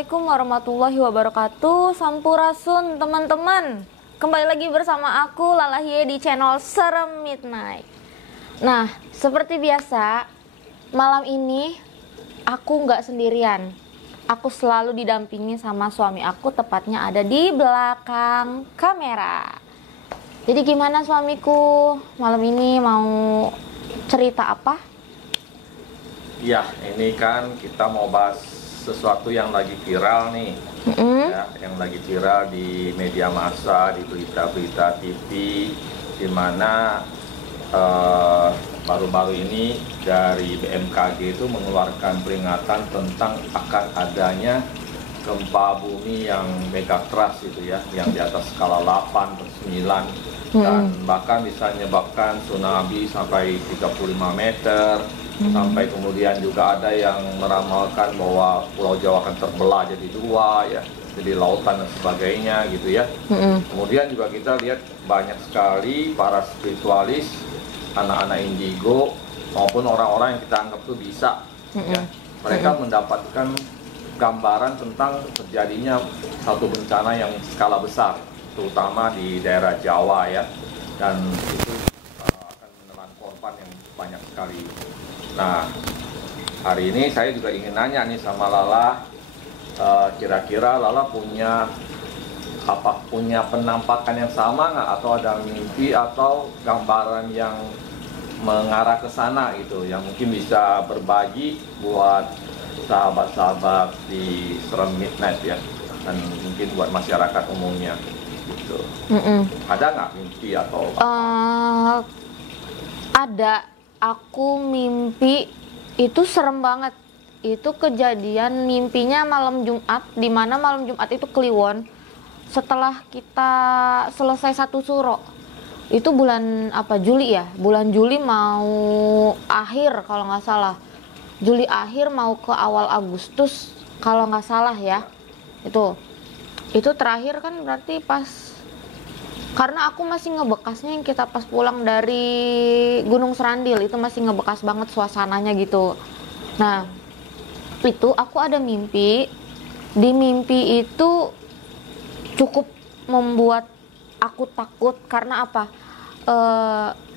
Assalamualaikum warahmatullahi wabarakatuh. Sampurasun teman-teman. Kembali lagi bersama aku Lalahye di channel Serem Midnight. Nah, seperti biasa, malam ini aku nggak sendirian. Aku selalu didampingi sama suami aku, tepatnya ada di belakang kamera. Jadi gimana suamiku? Malam ini mau cerita apa? Ya, ini kan kita mau bahas sesuatu yang lagi viral nih, ya, yang lagi viral di media massa, di berita-berita TV, di mana baru-baru ini dari BMKG itu mengeluarkan peringatan tentang akan adanya gempa bumi yang megatrust itu ya, yang di atas skala 8 per 9 dan bahkan bisa menyebabkan tsunami sampai 35 meter. Sampai kemudian juga ada yang meramalkan bahwa Pulau Jawa akan terbelah jadi dua ya, jadi lautan dan sebagainya gitu ya. Kemudian juga kita lihat banyak sekali para spiritualis, anak-anak indigo maupun orang-orang yang kita anggap tuh bisa ya, mereka mendapatkan gambaran tentang terjadinya satu bencana yang skala besar, terutama di daerah Jawa ya, dan itu akan menelan korban yang banyak sekali. Nah, hari ini saya juga ingin nanya nih sama Lala, kira-kira Lala punya penampakan yang sama nggak, atau ada mimpi atau gambaran yang mengarah ke sana gitu, yang mungkin bisa berbagi buat sahabat-sahabat di Serem Midnight ya, dan mungkin buat masyarakat umumnya gitu. Ada nggak mimpi atau ada. Aku mimpi itu serem banget. Itu kejadian mimpinya malam Jumat, dimana malam Jumat itu Kliwon. Setelah kita selesai satu suro, itu bulan apa, Juli ya, bulan Juli mau akhir kalau nggak salah, Juli akhir mau ke awal Agustus kalau nggak salah ya. Itu terakhir kan berarti pas, karena aku masih ngebekasnya yang kita pas pulang dari Gunung Serandil, itu masih ngebekas banget suasananya gitu. Nah, itu aku ada mimpi. Di mimpi itu cukup membuat aku takut karena apa?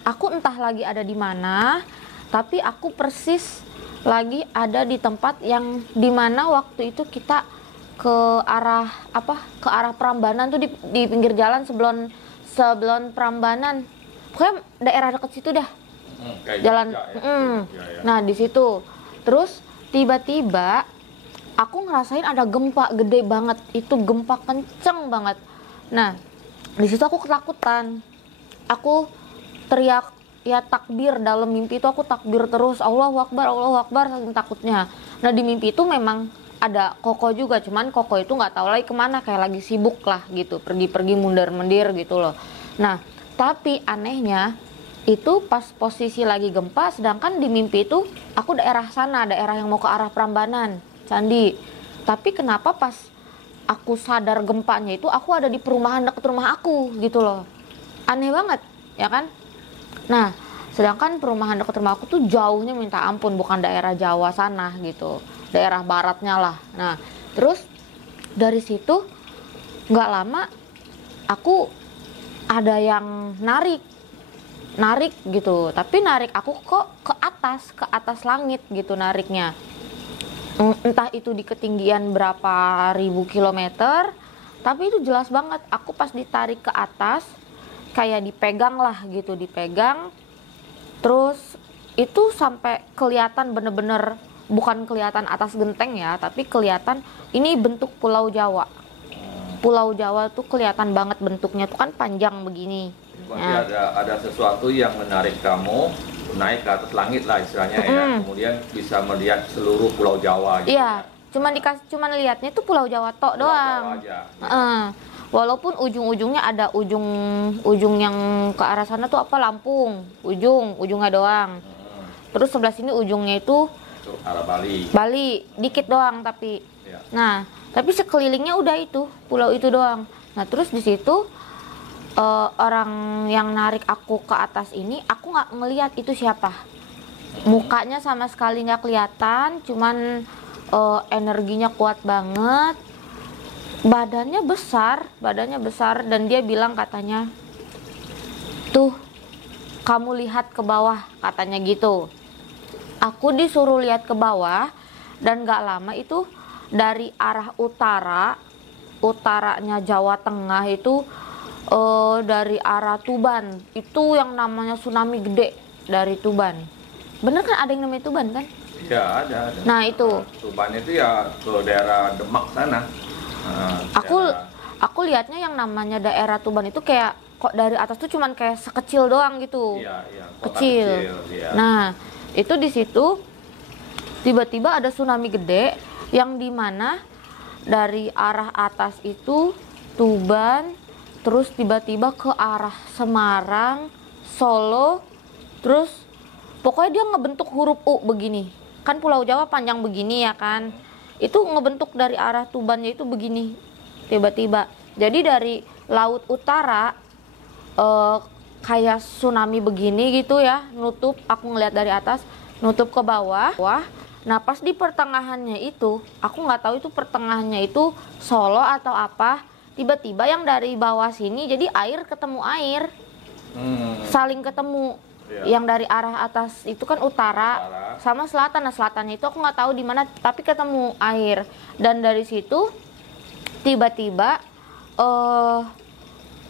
Aku entah lagi ada di mana, tapi aku persis lagi ada di tempat yang dimana waktu itu kita ke arah apa? Ke arah Prambanan tuh, di pinggir jalan sebelum Prambanan. Pokoknya daerah dekat situ dah. Jalan. Nah, di situ. Terus tiba-tiba aku ngerasain ada gempa gede banget. Itu gempa kenceng banget. Nah, di situ aku ketakutan. Aku teriak ya takbir, dalam mimpi itu aku takbir terus, Allahu Akbar, saking takutnya. Nah, di mimpi itu memang ada Koko juga, cuman Koko itu nggak tahu lagi kemana, kayak lagi sibuk lah gitu, pergi-pergi mundur-mundir gitu loh. Nah, tapi anehnya itu pas posisi lagi gempa, sedangkan di mimpi itu aku daerah sana, daerah yang mau ke arah Prambanan, Candi. Tapi kenapa pas aku sadar gempanya itu aku ada di perumahan dekat rumah aku gitu loh. Aneh banget, ya kan? Nah, sedangkan perumahan dekat rumah aku tuh jauhnya minta ampun, bukan daerah Jawa sana gitu, daerah baratnya lah. Nah, terus dari situ nggak lama aku ada yang narik gitu, tapi narik aku kok ke atas langit gitu nariknya. Entah itu di ketinggian berapa ribu kilometer, tapi itu jelas banget aku pas ditarik ke atas kayak dipegang lah gitu, dipegang. Terus itu sampai kelihatan bener-bener, bukan kelihatan atas genteng ya, tapi kelihatan ini bentuk Pulau Jawa. Pulau Jawa tuh kelihatan banget bentuknya tuh kan panjang begini. Berarti ada sesuatu yang menarik kamu naik ke atas langit lah istilahnya ya, kemudian bisa melihat seluruh Pulau Jawa gitu. Iya, cuman lihatnya tuh Pulau Jawa tok doang. Jawa aja, ya. Walaupun ujung-ujungnya ada ujung yang ke arah sana tuh apa, Lampung, ujungnya doang. Terus sebelah sini ujungnya itu arah Bali dikit doang tapi. Ya. Nah, tapi sekelilingnya udah itu pulau itu doang. Nah, terus di situ orang yang narik aku ke atas ini, aku nggak ngelihat itu siapa. Mukanya sama sekali nggak kelihatan, cuman energinya kuat banget, badannya besar, dan dia bilang katanya, tuh kamu lihat ke bawah, katanya gitu. Aku disuruh lihat ke bawah, dan gak lama itu dari arah utaranya Jawa Tengah itu, dari arah Tuban, itu yang namanya tsunami gede dari Tuban. Bener kan ada yang namanya Tuban kan? Ya ada. Nah itu. Tuban itu ya ke daerah Demak sana. Aku lihatnya yang namanya daerah Tuban itu kayak kok dari atas tuh cuman kayak sekecil doang gitu. Iya, Kecil. Iya. Nah itu di situ tiba-tiba ada tsunami gede yang dimana dari arah atas itu Tuban, terus tiba-tiba ke arah Semarang, Solo, terus pokoknya dia ngebentuk huruf U begini. Kan Pulau Jawa panjang begini ya kan. Itu ngebentuk dari arah Tubannya itu begini. Tiba-tiba. Jadi dari laut utara kayak tsunami begini gitu ya, nutup, aku ngeliat dari atas, nutup ke bawah. Nah pas di pertengahannya itu, aku nggak tahu itu pertengahannya itu Solo atau apa. Tiba-tiba yang dari bawah sini jadi air ketemu air, saling ketemu. Yang dari arah atas itu kan utara sama selatan. Nah selatannya itu aku nggak tahu di mana, tapi ketemu air. Dan dari situ tiba-tiba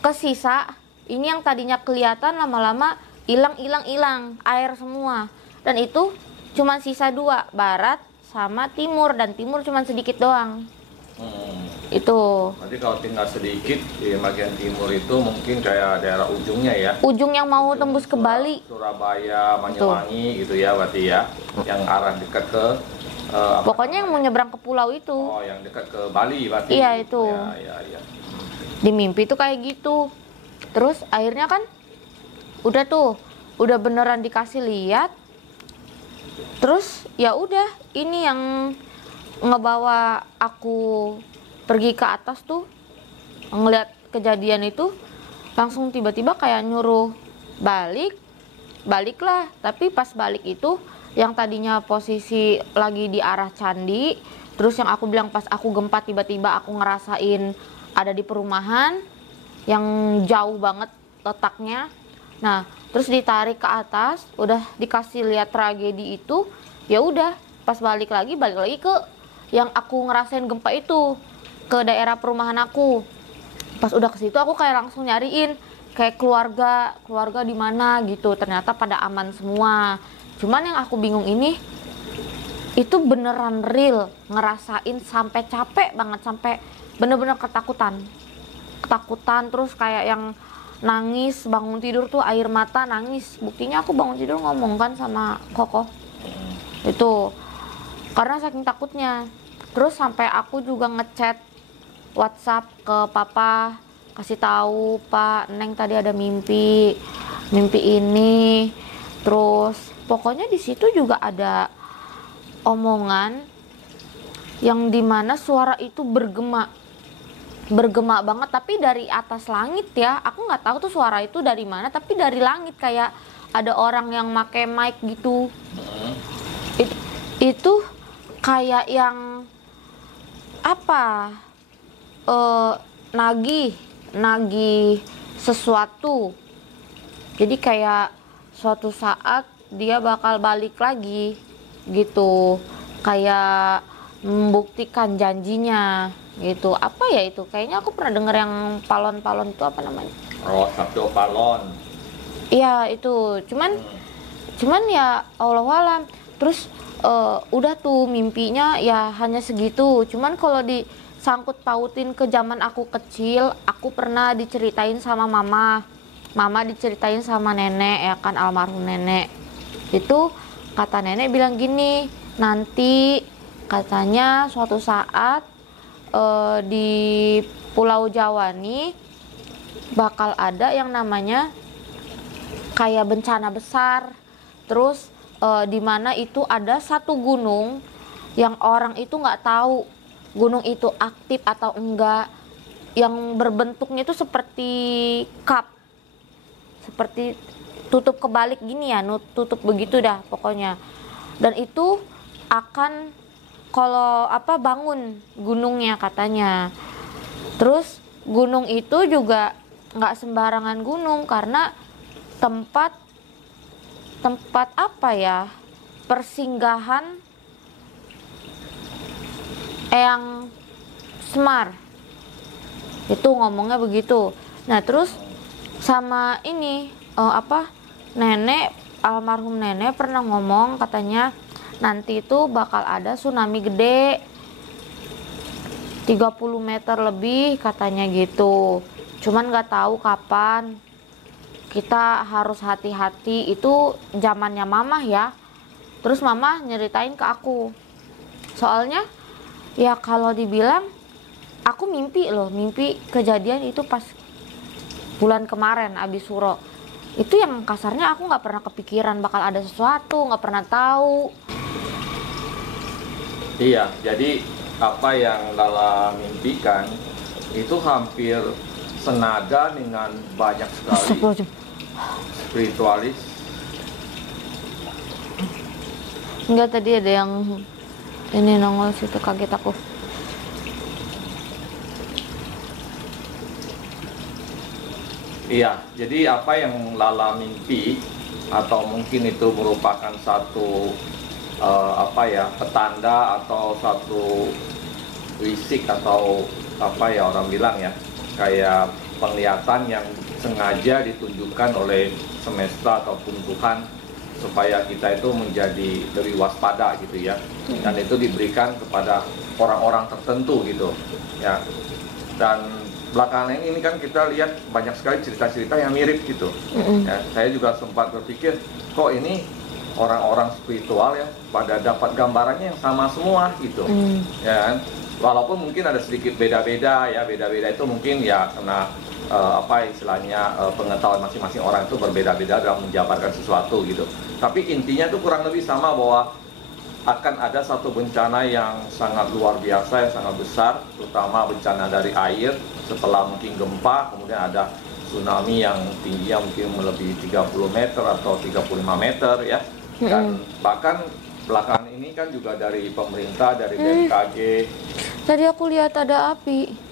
kesisa ini yang tadinya kelihatan lama-lama hilang air semua. Dan itu cuma sisa dua, barat sama timur, dan timur cuma sedikit doang. Itu. Nanti kalau tinggal sedikit di bagian timur itu mungkin kayak daerah ujungnya ya. Ujung yang mau tembus ke Bali. Surabaya, Banyuwangi gitu ya berarti ya. Yang arah dekat ke pokoknya yang mau nyebrang ke pulau itu. Oh, yang dekat ke Bali berarti. Iya itu. Ya. Di mimpi tuh kayak gitu. Terus akhirnya kan udah tuh, udah beneran dikasih lihat. Terus ya udah, ini yang ngebawa aku pergi ke atas tuh, ngeliat kejadian itu langsung tiba-tiba kayak nyuruh baliklah. Tapi pas balik itu yang tadinya posisi lagi di arah candi, terus yang aku bilang pas aku gempa tiba-tiba aku ngerasain ada di perumahan yang jauh banget letaknya. Nah terus ditarik ke atas, udah dikasih lihat tragedi itu, ya udah pas balik lagi ke yang aku ngerasain gempa itu, ke daerah perumahan aku. Pas udah ke situ aku kayak langsung nyariin kayak keluarga di mana gitu. Ternyata pada aman semua. Cuman yang aku bingung ini, itu beneran real ngerasain sampai capek banget, sampai bener-bener ketakutan terus kayak yang nangis, bangun tidur tuh air mata nangis. Buktinya aku bangun tidur ngomong kan sama Koko itu, karena saking takutnya. Terus sampai aku juga ngechat WhatsApp ke papa, kasih tahu, Pak, Neng tadi ada mimpi ini. Terus pokoknya di situ juga ada omongan yang dimana suara itu bergema banget, tapi dari atas langit ya. Aku nggak tahu tuh suara itu dari mana, tapi dari langit kayak ada orang yang make mic gitu. Itu kayak yang apa? Nagih sesuatu. Jadi kayak suatu saat dia bakal balik lagi gitu, kayak membuktikan janjinya gitu. Apa ya itu? Kayaknya aku pernah denger yang palon-palon itu apa namanya? Oh, sabdo palon. Iya itu. Cuman ya Allahualam. Terus udah tuh mimpinya ya hanya segitu. Cuman kalau disangkut pautin ke zaman aku kecil, aku pernah diceritain sama mama diceritain sama nenek ya kan, almarhum nenek. Itu kata nenek bilang gini, nanti katanya suatu saat di Pulau Jawa nih bakal ada yang namanya kayak bencana besar. Terus di mana itu ada satu gunung yang orang itu nggak tahu gunung itu aktif atau enggak, yang berbentuknya itu seperti cup, seperti tutup kebalik gini ya, tutup begitu dah pokoknya. Dan itu akan kalau apa bangun gunungnya katanya. Terus gunung itu juga nggak sembarangan gunung karena tempat apa ya, persinggahan Eyang Semar. Itu ngomongnya begitu. Nah terus sama ini nenek, almarhum nenek pernah ngomong katanya nanti itu bakal ada tsunami gede 30 meter lebih katanya gitu. Cuman nggak tahu kapan. Kita harus hati-hati, itu zamannya mamah ya. Terus mamah nyeritain ke aku. Soalnya ya kalau dibilang aku mimpi kejadian itu pas bulan kemarin abis suro. Itu yang kasarnya aku nggak pernah kepikiran bakal ada sesuatu, nggak pernah tahu. Iya, jadi apa yang Lala mimpikan itu hampir senada dengan banyak sekali spiritualis. Enggak, tadi ada yang ini nongol situ, kaget aku. Iya, jadi apa yang Lala mimpi atau mungkin itu merupakan satu petanda atau satu wisik atau apa ya orang bilang ya, kayak penglihatan yang sengaja ditunjukkan oleh semesta ataupun Tuhan supaya kita itu menjadi lebih waspada gitu ya, dan itu diberikan kepada orang-orang tertentu gitu ya. Dan belakangan ini kan kita lihat banyak sekali cerita-cerita yang mirip gitu ya. Saya juga sempat berpikir kok ini orang-orang spiritual ya pada dapat gambarannya yang sama semua gitu ya kan? Walaupun mungkin ada sedikit beda-beda ya, beda-beda itu mungkin ya karena pengetahuan masing-masing orang itu berbeda-beda dalam menjabarkan sesuatu gitu. Tapi intinya itu kurang lebih sama, bahwa akan ada satu bencana yang sangat luar biasa, yang sangat besar, terutama bencana dari air, setelah mungkin gempa, kemudian ada tsunami yang tingginya mungkin melebihi 30 meter atau 35 meter ya. Dan bahkan belakangan ini kan juga dari pemerintah, dari BMKG. Tadi aku lihat ada api.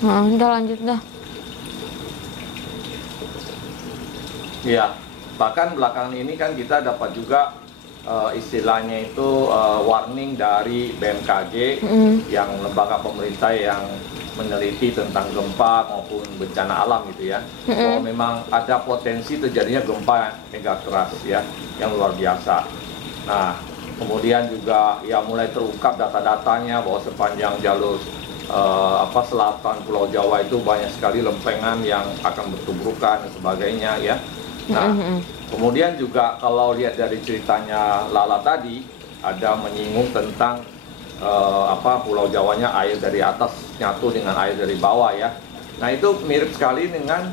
Nah, udah lanjut dah. Iya, bahkan belakangan ini kan kita dapat juga istilahnya itu warning dari BMKG yang lembaga pemerintah yang meneliti tentang gempa maupun bencana alam gitu ya, bahwa memang ada potensi terjadinya gempa megakeras ya, yang luar biasa. Nah, kemudian juga ya mulai terungkap data-datanya bahwa sepanjang jalur selatan Pulau Jawa itu banyak sekali lempengan yang akan bertubrukan dan sebagainya ya. Nah, kemudian juga kalau lihat dari ceritanya Lala tadi, ada menyinggung tentang Pulau Jawanya air dari atas nyatu dengan air dari bawah ya. Nah, itu mirip sekali dengan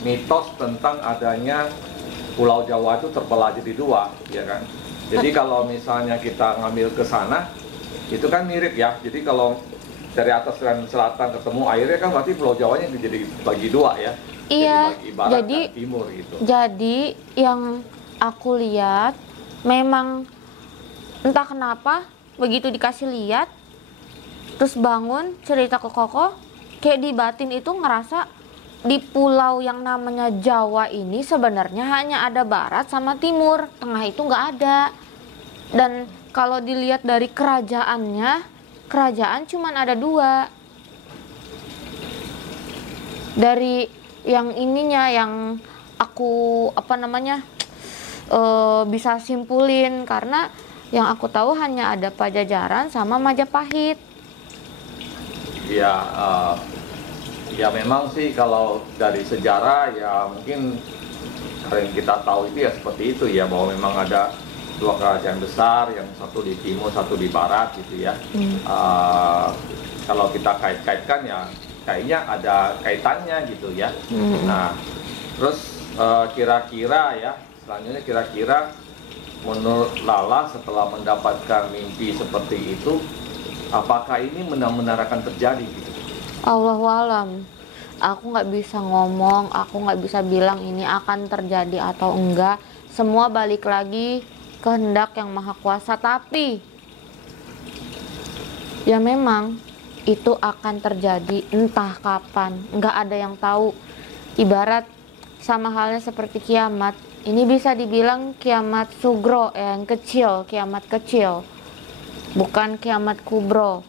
mitos tentang adanya Pulau Jawa itu terbelah jadi dua, ya kan? Jadi kalau misalnya kita ngambil ke sana, itu kan mirip ya. Jadi kalau dari atas dan selatan ketemu airnya kan berarti Pulau Jawanya jadi bagi dua ya. Iya, jadi bagi barat dan timur gitu. Jadi yang aku lihat memang entah kenapa begitu dikasih lihat terus bangun cerita ke Koko, kayak di batin itu ngerasa di pulau yang namanya Jawa ini sebenarnya hanya ada barat sama timur, tengah itu nggak ada. Dan kalau dilihat dari kerajaannya, kerajaan cuman ada dua. Dari yang ininya yang aku bisa simpulin, karena yang aku tahu hanya ada Pajajaran sama Majapahit. Ya memang sih kalau dari sejarah ya mungkin yang kita tahu itu ya seperti itu ya, bahwa memang ada dua kerajaan besar, yang satu di timur, satu di barat gitu ya. Kalau kita kait-kaitkan ya kayaknya ada kaitannya gitu ya. Nah, terus kira-kira ya selanjutnya, kira-kira menurut Lala setelah mendapatkan mimpi seperti itu, apakah ini benar-benar akan terjadi gitu? Allahualam. Aku nggak bisa ngomong, aku nggak bisa bilang ini akan terjadi atau enggak. Semua balik lagi kehendak yang maha kuasa. Tapi ya memang itu akan terjadi entah kapan, nggak ada yang tahu. Ibarat sama halnya seperti kiamat, ini bisa dibilang kiamat sugro, yang kecil, kiamat kecil, bukan kiamat kubro.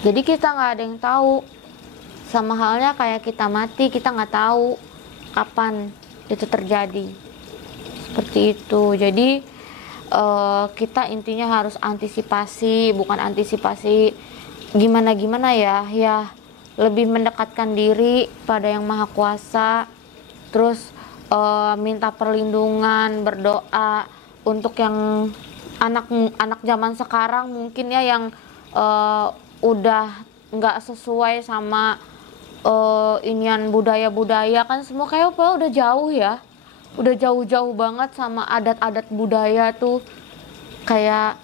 Jadi kita nggak ada yang tahu. Sama halnya kayak kita mati, kita nggak tahu kapan itu terjadi. Seperti itu. Jadi kita intinya harus antisipasi, bukan antisipasi gimana-gimana ya, lebih mendekatkan diri pada yang maha kuasa. Terus minta perlindungan, berdoa untuk yang anak zaman sekarang mungkin ya, yang udah nggak sesuai sama inian budaya-budaya kan, semua kayak udah jauh ya, udah jauh-jauh banget sama adat-adat budaya tuh. Kayak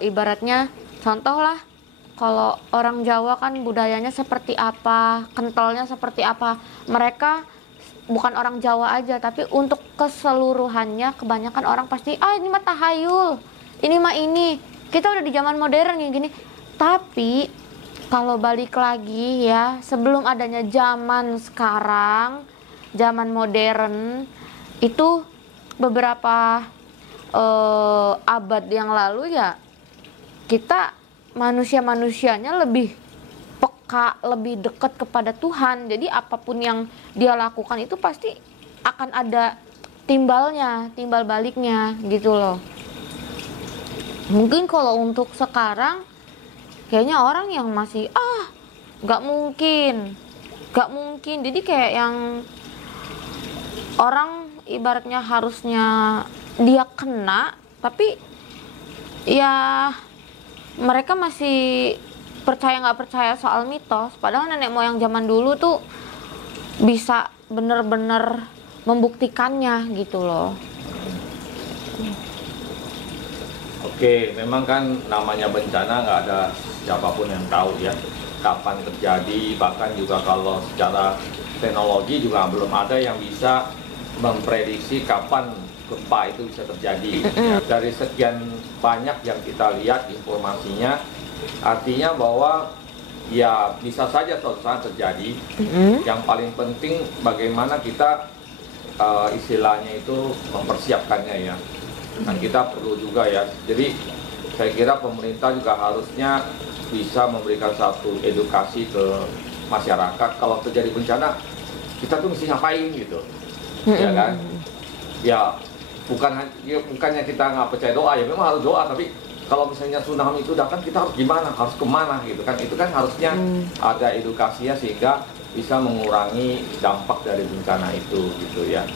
ibaratnya contoh lah, kalau orang Jawa kan budayanya seperti apa, kentalnya seperti apa. Mereka bukan orang Jawa aja, tapi untuk keseluruhannya kebanyakan orang pasti ini mah tahayul, ini mah ini, kita udah di zaman modern kayak gini. Tapi kalau balik lagi ya, sebelum adanya zaman sekarang, zaman modern, itu beberapa abad yang lalu ya, kita manusia-manusianya lebih peka, lebih dekat kepada Tuhan. Jadi apapun yang dia lakukan itu pasti akan ada timbalnya, timbal baliknya gitu loh. Mungkin kalau untuk sekarang kayaknya orang yang masih nggak mungkin. Jadi kayak yang orang ibaratnya harusnya dia kena, tapi ya mereka masih percaya nggak percaya soal mitos. Padahal nenek moyang zaman dulu tuh bisa bener-bener membuktikannya gitu loh. Oke, memang kan namanya bencana nggak ada siapapun yang tahu ya kapan terjadi. Bahkan juga kalau secara teknologi juga belum ada yang bisa memprediksi kapan gempa itu bisa terjadi. Ya, dari sekian banyak yang kita lihat informasinya, artinya bahwa ya bisa saja suatu saat terjadi. Yang paling penting bagaimana kita istilahnya itu mempersiapkannya ya. Dan kita perlu juga ya, jadi saya kira pemerintah juga harusnya bisa memberikan satu edukasi ke masyarakat. Kalau terjadi bencana, kita tuh mesti ngapain gitu, ya kan? Ya bukannya kita nggak percaya doa, ya memang harus doa, tapi kalau misalnya tsunami itu datang, kita harus gimana, harus kemana gitu kan? Itu kan harusnya ada edukasinya sehingga bisa mengurangi dampak dari bencana itu gitu ya.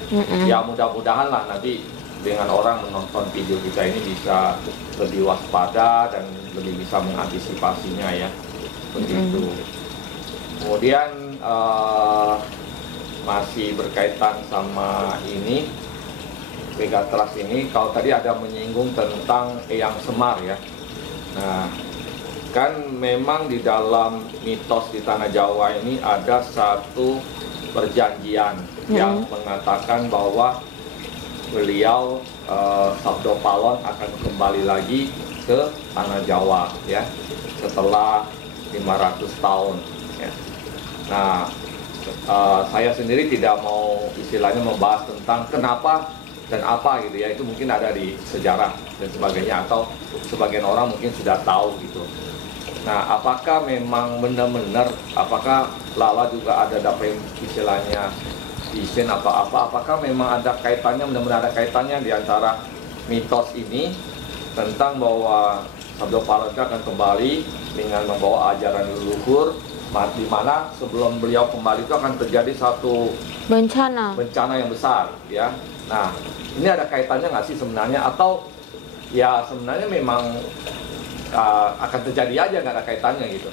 Ya mudah-mudahan lah nanti dengan orang menonton video kita ini bisa lebih waspada dan lebih bisa mengantisipasinya ya, begitu. Kemudian masih berkaitan sama ini megatrust ini, kalau tadi ada menyinggung tentang Eyang Semar ya. Nah, kan memang di dalam mitos di Tanah Jawa ini ada satu perjanjian yang mengatakan bahwa beliau Sabdo Palon akan kembali lagi ke Tanah Jawa ya setelah 500 tahun ya. Nah, saya sendiri tidak mau istilahnya membahas tentang kenapa dan apa gitu ya, itu mungkin ada di sejarah dan sebagainya, atau sebagian orang mungkin sudah tahu gitu. Nah, apakah memang benar-benar, apakah Lala juga ada dapat istilahnya vision atau apa, apakah memang ada kaitannya, benar-benar ada kaitannya di antara mitos ini tentang bahwa Sabdo Palon akan kembali dengan membawa ajaran leluhur, di mana sebelum beliau kembali itu akan terjadi satu bencana yang besar ya. Nah, ini ada kaitannya nggak sih sebenarnya, atau ya sebenarnya memang akan terjadi aja nggak ada kaitannya gitu?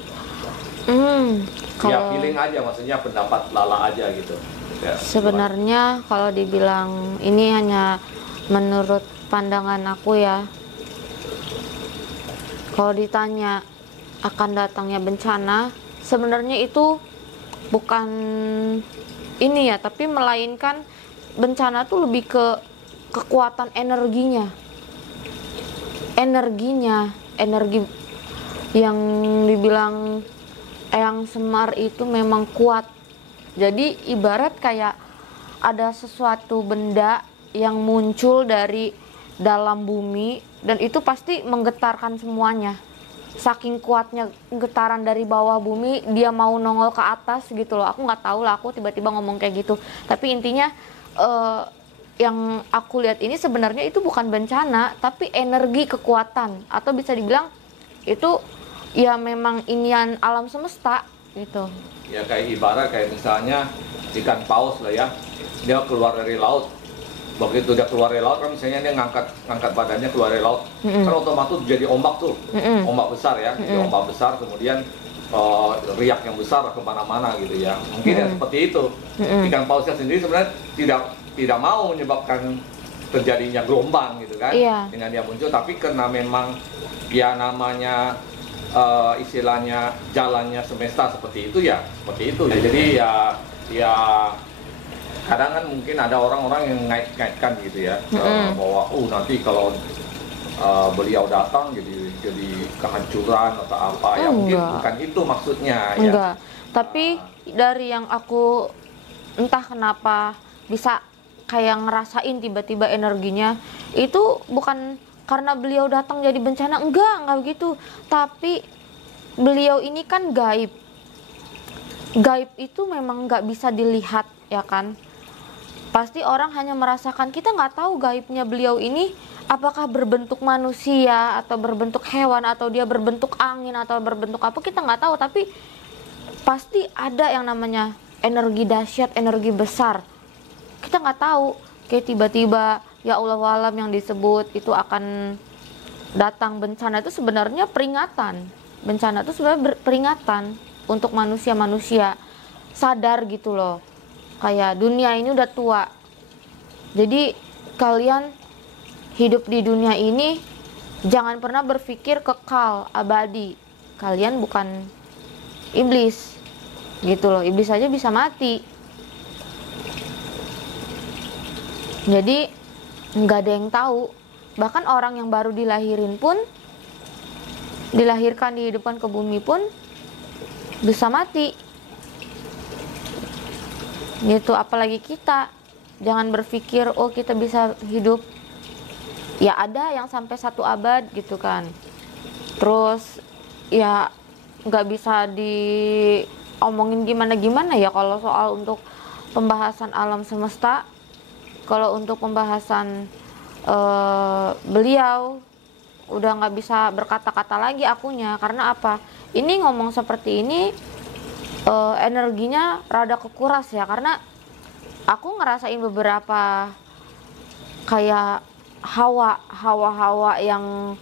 Ya feeling aja, maksudnya pendapat Lala aja gitu. Ya, sebenarnya kalau dibilang ini hanya menurut pandangan aku ya, kalau ditanya akan datangnya bencana, sebenarnya itu bukan ini ya, tapi melainkan bencana tuh lebih ke kekuatan energinya, energi yang dibilang Eyang Semar itu memang kuat. Jadi ibarat kayak ada sesuatu benda yang muncul dari dalam bumi dan itu pasti menggetarkan semuanya. Saking kuatnya getaran dari bawah bumi, dia mau nongol ke atas gitu loh. Aku nggak tahu lah, aku tiba-tiba ngomong kayak gitu. Tapi intinya yang aku lihat ini sebenarnya itu bukan bencana, tapi energi kekuatan, atau bisa dibilang itu ya memang inian alam semesta gitu. Ya kayak ibarat kayak misalnya ikan paus lah ya, dia keluar dari laut. Begitu dia keluar dari laut kan misalnya dia ngangkat badannya keluar dari laut, kan otomatis jadi ombak tuh, ombak besar ya, jadi ombak besar, kemudian riak yang besar kemana-mana gitu ya. Mungkin ya seperti itu. Ikan pausnya sendiri sebenarnya tidak mau menyebabkan terjadinya gelombang gitu kan, dengan dia muncul, tapi karena memang ya namanya istilahnya jalannya semesta seperti itu ya, seperti itu. Jadi ya kadang kan mungkin ada orang-orang yang ngait-ngaitkan gitu ya, bahwa nanti kalau beliau datang jadi kehancuran atau apa. Ya mungkin bukan itu maksudnya. Enggak. Tapi dari yang aku entah kenapa bisa kayak ngerasain tiba-tiba energinya itu bukan karena beliau datang jadi bencana, enggak begitu. Tapi beliau ini kan gaib. Gaib itu memang nggak bisa dilihat ya kan. Pasti orang hanya merasakan, kita nggak tahu gaibnya beliau ini apakah berbentuk manusia atau berbentuk hewan atau dia berbentuk angin atau berbentuk apa, kita nggak tahu. Tapi pasti ada yang namanya energi dahsyat, energi besar. Kita nggak tahu, kayak tiba-tiba ya Allah alam yang disebut itu akan datang bencana, itu sebenarnya peringatan. Bencana itu sebenarnya peringatan untuk manusia-manusia sadar gitu loh. Kayak dunia ini udah tua, jadi kalian hidup di dunia ini jangan pernah berpikir kekal abadi. Kalian bukan iblis gitu loh, iblis aja bisa mati. Jadi nggak ada yang tahu, bahkan orang yang baru dilahirin pun, dilahirkan dihidupkan ke bumi pun bisa mati gitu. Apalagi kita, jangan berpikir oh kita bisa hidup, ya ada yang sampai 1 abad gitu kan. Terus ya nggak bisa diomongin gimana ya kalau soal untuk pembahasan alam semesta. Kalau untuk pembahasan beliau udah nggak bisa berkata-kata lagi akunya. Karena apa, ini ngomong seperti ini energinya rada kekuras ya, karena aku ngerasain beberapa kayak hawa yang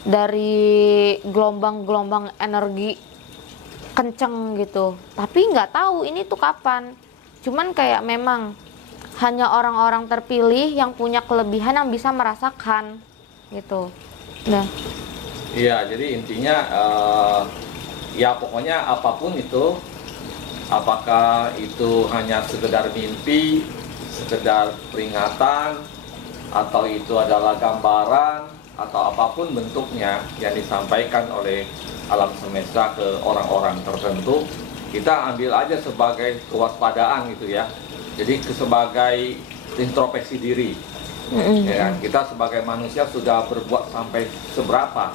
dari gelombang-gelombang energi kenceng gitu, tapi nggak tahu ini tuh kapan. Cuman kayak memang hanya orang-orang terpilih yang punya kelebihan yang bisa merasakan gitu. Nah, iya, jadi intinya ya pokoknya apapun itu, apakah itu hanya sekedar mimpi, sekedar peringatan, atau itu adalah gambaran, atau apapun bentuknya yang disampaikan oleh alam semesta ke orang-orang tertentu, kita ambil aja sebagai kewaspadaan gitu ya. Jadi sebagai introspeksi diri. Ya kan? Kita sebagai manusia sudah berbuat sampai seberapa?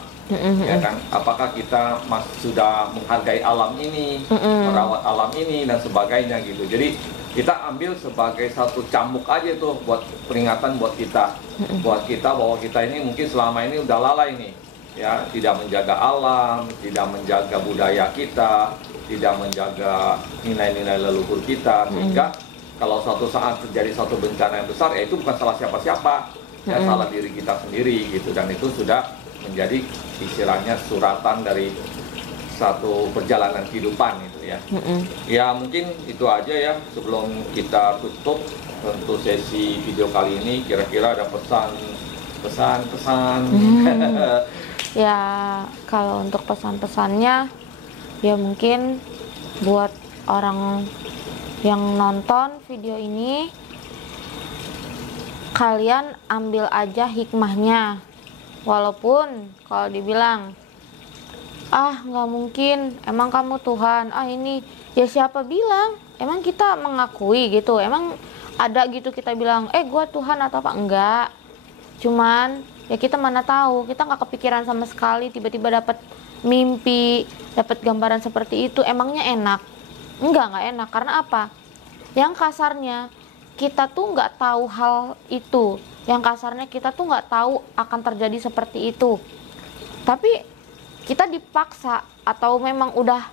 Ya kan, apakah kita sudah menghargai alam ini, merawat alam ini dan sebagainya gitu. Jadi kita ambil sebagai satu cambuk aja tuh buat peringatan buat kita, bahwa kita ini mungkin selama ini udah lalai nih, ya, tidak menjaga alam, tidak menjaga budaya kita, tidak menjaga nilai-nilai leluhur kita, sehingga kalau suatu saat terjadi satu bencana yang besar, ya itu bukan salah siapa-siapa, ya salah diri kita sendiri gitu. Dan itu sudah menjadi istilahnya suratan dari satu perjalanan kehidupan itu ya. Ya mungkin itu aja ya sebelum kita tutup untuk sesi video kali ini. Kira-kira ada pesan. Ya kalau untuk pesan-pesannya ya mungkin buat orang yang nonton video ini, kalian ambil aja hikmahnya. Walaupun kalau dibilang, ah nggak mungkin, emang kamu Tuhan, ah ini, ya siapa bilang, emang kita mengakui gitu, emang ada gitu kita bilang, gua Tuhan atau apa, enggak. Cuman ya kita mana tahu, kita nggak kepikiran sama sekali, tiba-tiba dapat mimpi, dapat gambaran seperti itu. Emangnya enak? Nggak enak. Karena apa? Yang kasarnya kita tuh nggak tahu hal itu, yang kasarnya kita tuh nggak tahu akan terjadi seperti itu, tapi kita dipaksa atau memang udah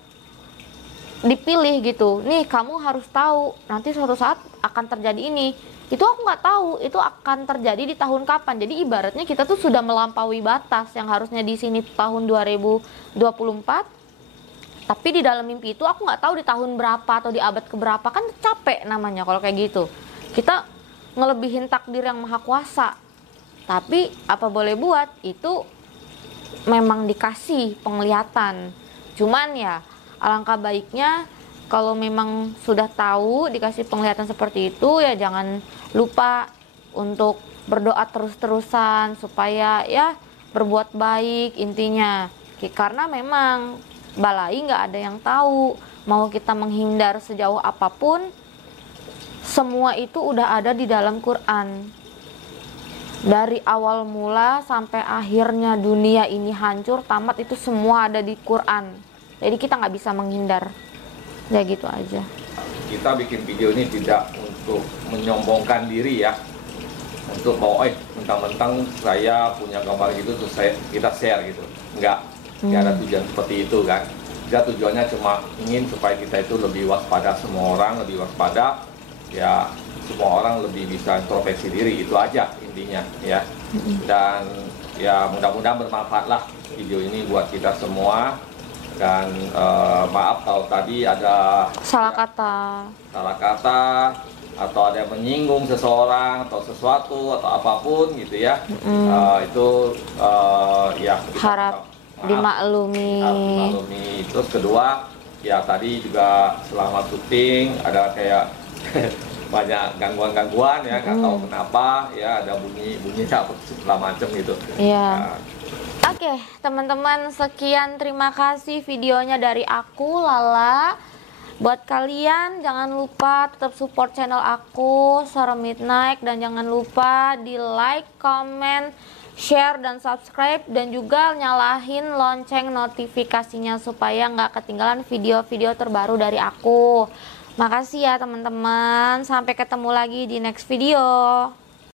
dipilih gitu, nih kamu harus tahu nanti suatu saat akan terjadi ini. Itu aku nggak tahu itu akan terjadi di tahun kapan. Jadi ibaratnya kita tuh sudah melampaui batas yang harusnya di sini tahun 2024, tapi di dalam mimpi itu aku nggak tahu di tahun berapa atau di abad keberapa. Kan capek namanya kalau kayak gitu, kita ngelebihin takdir yang maha kuasa. Tapi apa boleh buat, itu memang dikasih penglihatan. Cuman ya alangkah baiknya kalau memang sudah tahu dikasih penglihatan seperti itu, ya jangan lupa untuk berdoa terus-terusan supaya ya berbuat baik intinya. Karena memang balai nggak ada yang tahu, mau kita menghindar sejauh apapun, semua itu udah ada di dalam Quran. Dari awal mula sampai akhirnya dunia ini hancur tamat, itu semua ada di Quran. Jadi kita nggak bisa menghindar. Ya gitu aja. Kita bikin video ini tidak untuk menyombongkan diri ya, untuk mau mentang-mentang saya punya gambar gitu terus kita share gitu. Nggak ada tujuan seperti itu kan. Kita tujuannya cuma ingin supaya kita itu lebih waspada, semua orang lebih waspada, ya semua orang lebih bisa introspeksi diri, itu aja intinya ya. Dan ya mudah-mudahan bermanfaat lah video ini buat kita semua. Dan maaf kalau tadi ada salah kata atau ada yang menyinggung seseorang atau sesuatu atau apapun gitu ya. Itu ya harap dimaklumi. Terus kedua ya tadi juga selama syuting ada kayak banyak gangguan ya, nggak tahu kenapa ya, ada bunyi apa segala macam gitu. Iya. Oke, teman-teman, sekian, terima kasih videonya dari aku, Lala. Buat kalian jangan lupa tetap support channel aku, Sore Midnight, dan jangan lupa di like, comment, share, dan subscribe, dan juga nyalahin lonceng notifikasinya supaya nggak ketinggalan video-video terbaru dari aku. Makasih ya teman-teman, sampai ketemu lagi di next video.